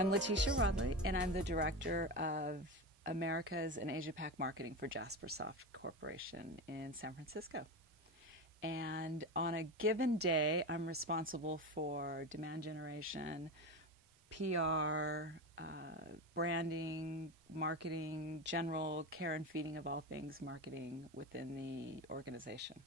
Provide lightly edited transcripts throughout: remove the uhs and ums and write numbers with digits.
I'm Letitia Rodley, and I'm the Director of Americas and Asia Pac Marketing for Jaspersoft Corporation in San Francisco. And on a given day, I'm responsible for demand generation, PR, branding, marketing, general care and feeding of all things marketing within the organization.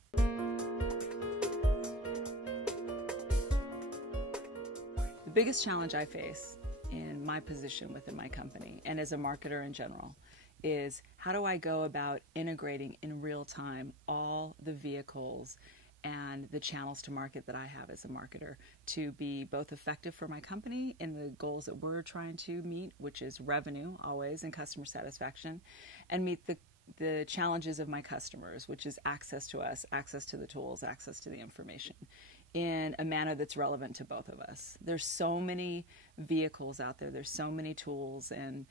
The biggest challenge I face in my position within my company and as a marketer in general is how do I go about integrating in real time all the vehicles and the channels to market that I have as a marketer to be both effective for my company in the goals that we're trying to meet, which is revenue always and customer satisfaction, and meet the challenges of my customers, which is access to us, access to the tools, access to the information in a manner that's relevant to both of us. There's so many vehicles out there. There's so many tools and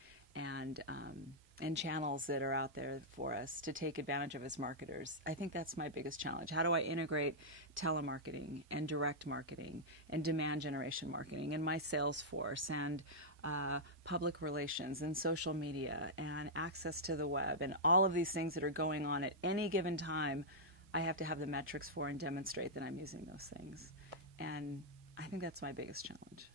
channels that are out there for us to take advantage of as marketers. I think that's my biggest challenge. How do I integrate telemarketing and direct marketing and demand generation marketing and my sales force and public relations and social media and access to the web and all of these things that are going on at any given time? I have to have the metrics for and demonstrate that I'm using those things. And I think that's my biggest challenge.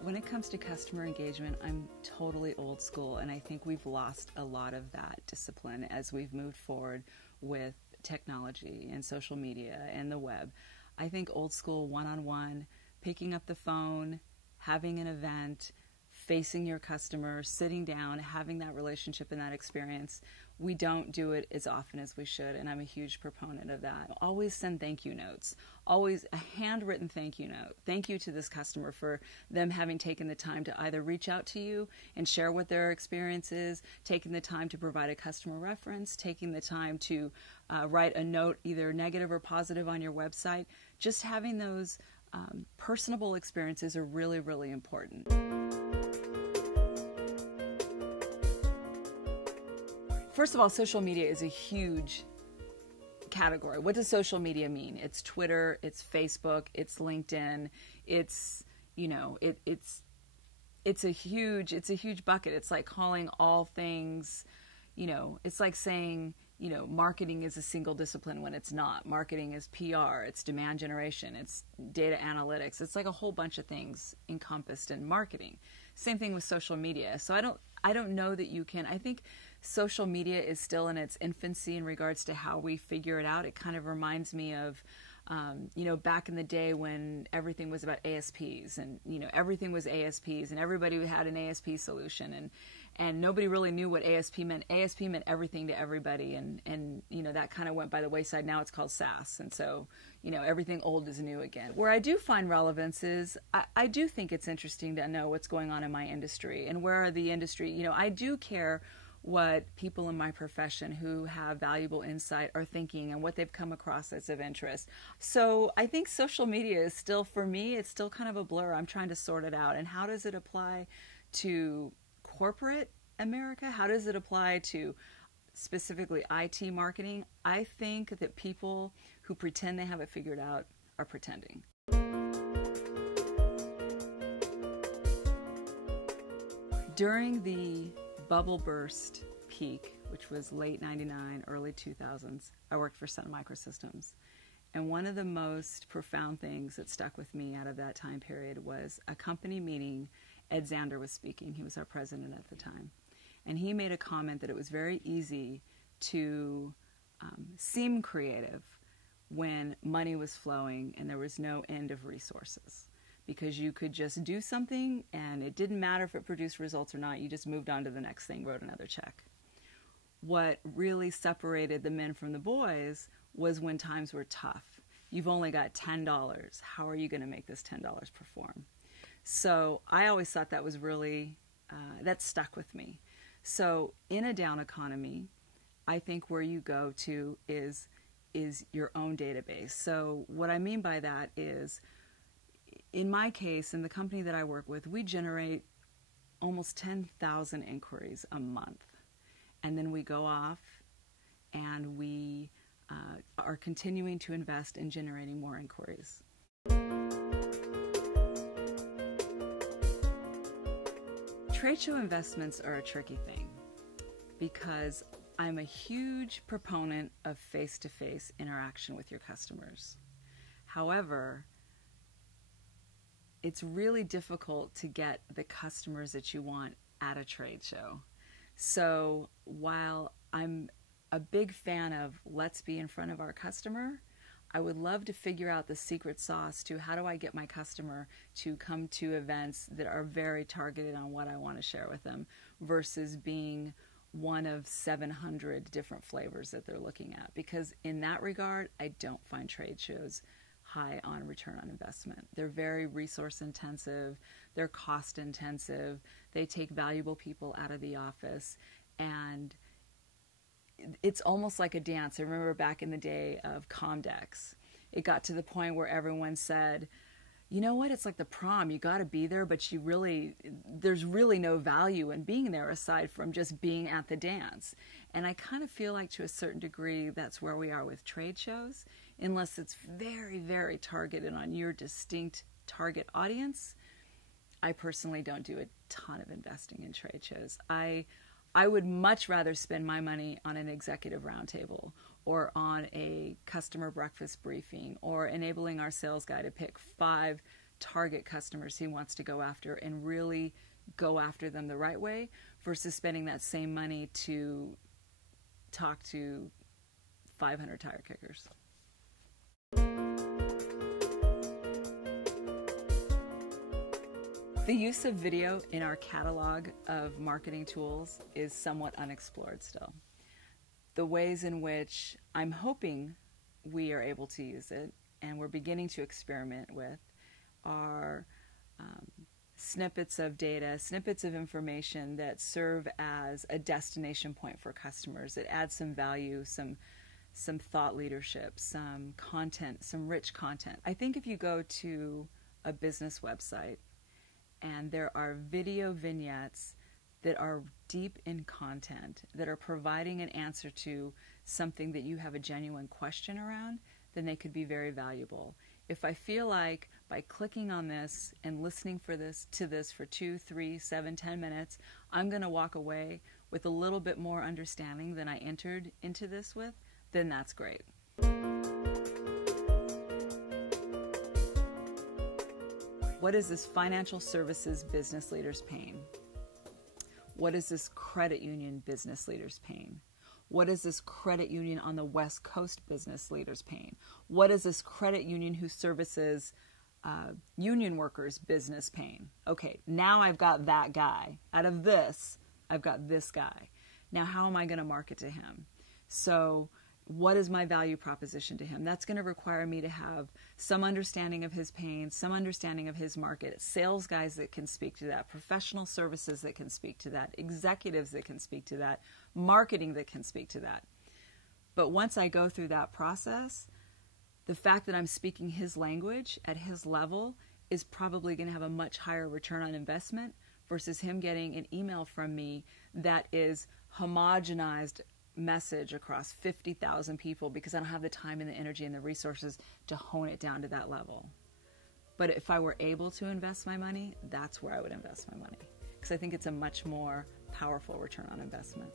When it comes to customer engagement, I'm totally old school, and I think we've lost a lot of that discipline as we've moved forward with technology and social media and the web. I think old school one-on-one, picking up the phone, having an event, facing your customer, sitting down, having that relationship and that experience, we don't do it as often as we should, and I'm a huge proponent of that. Always send thank you notes, always a handwritten thank you note. Thank you to this customer for them having taken the time to either reach out to you and share what their experience is, taking the time to provide a customer reference, taking the time to write a note, either negative or positive, on your website. Just having those personable experiences are really, really important. First of all, social media is a huge category. What does social media mean? It's Twitter, it's Facebook, it's LinkedIn, it's a huge bucket. It's like calling all things, it's like saying, marketing is a single discipline when it's not. Marketing is PR, it's demand generation, it's data analytics. It's like a whole bunch of things encompassed in marketing. Same thing with social media. So I don't know that you can. I think social media is still in its infancy in regards to how we figure it out. It kind of reminds me of, back in the day when everything was about ASPs and, everything was ASPs and everybody had an ASP solution and nobody really knew what ASP meant. ASP meant everything to everybody and that kind of went by the wayside. Now it's called SaaS. And so, everything old is new again. Where I do find relevance is I do think it's interesting to know what's going on in my industry and where are the industry. I do care what people in my profession who have valuable insight are thinking and what they've come across as of interest. So I think social media is still, for me, it's still kind of a blur. I'm trying to sort it out. And how does it apply to corporate America? How does it apply to specifically IT marketing? I think that people who pretend they have it figured out are pretending. During the bubble burst peak, which was late 99, early 2000s, I worked for Sun Microsystems. And one of the most profound things that stuck with me out of that time period was a company meeting. Ed Zander was speaking. He was our president at the time. And he made a comment that it was very easy to seem creative when money was flowing and there was no end of resources, because you could just do something and it didn't matter if it produced results or not. You just moved on to the next thing, wrote another check. What really separated the men from the boys was when times were tough. You've only got $10. How are you going to make this $10 perform? So I always thought that was really, that stuck with me. So in a down economy, I think where you go to is your own database. So what I mean by that is, in my case, in the company that I work with, we generate almost 10,000 inquiries a month. And then we go off and we are continuing to invest in generating more inquiries. Trade show investments are a tricky thing because I'm a huge proponent of face-to-face interaction with your customers. However, it's really difficult to get the customers that you want at a trade show. So while I'm a big fan of let's be in front of our customer, I would love to figure out the secret sauce to how do I get my customer to come to events that are very targeted on what I want to share with them versus being one of 700 different flavors that they're looking at. Because in that regard, I don't find trade shows high on return on investment. They're very resource intensive, they're cost intensive, they take valuable people out of the office, and it's almost like a dance. I remember back in the day of Comdex, it got to the point where everyone said, you know what, it's like the prom, you got to be there, but there's really no value in being there aside from just being at the dance. And I kind of feel like to a certain degree that's where we are with trade shows, unless it's very, very targeted on your distinct target audience. I personally don't do a ton of investing in trade shows. I would much rather spend my money on an executive roundtable or on a customer breakfast briefing or enabling our sales guy to pick 5 target customers he wants to go after and really go after them the right way versus spending that same money to talk to 500 tire kickers. The use of video in our catalog of marketing tools is somewhat unexplored still. The ways in which I'm hoping we are able to use it and we're beginning to experiment with are snippets of data, snippets of information that serve as a destination point for customers, that add some value, some thought leadership, some content, some rich content. I think if you go to a business website and there are video vignettes that are deep in content, that are providing an answer to something that you have a genuine question around, then they could be very valuable. If I feel like by clicking on this and listening to this for 2, 3, 7, 10 minutes, I'm going to walk away with a little bit more understanding than I entered into this with, then that's great. What is this financial services business leader's pain? What is this credit union business leader's pain? What is this credit union on the West Coast business leader's pain? What is this credit union who services union workers' business pain? Okay, now I've got that guy. Out of this, I've got this guy. Now how am I going to market to him? So what is my value proposition to him? That's going to require me to have some understanding of his pain, some understanding of his market, sales guys that can speak to that, professional services that can speak to that, executives that can speak to that, marketing that can speak to that. But once I go through that process, the fact that I'm speaking his language at his level is probably going to have a much higher return on investment versus him getting an email from me that is homogenized message across 50,000 people because I don't have the time and the energy and the resources to hone it down to that level. But if I were able to invest my money, that's where I would invest my money because I think it's a much more powerful return on investment.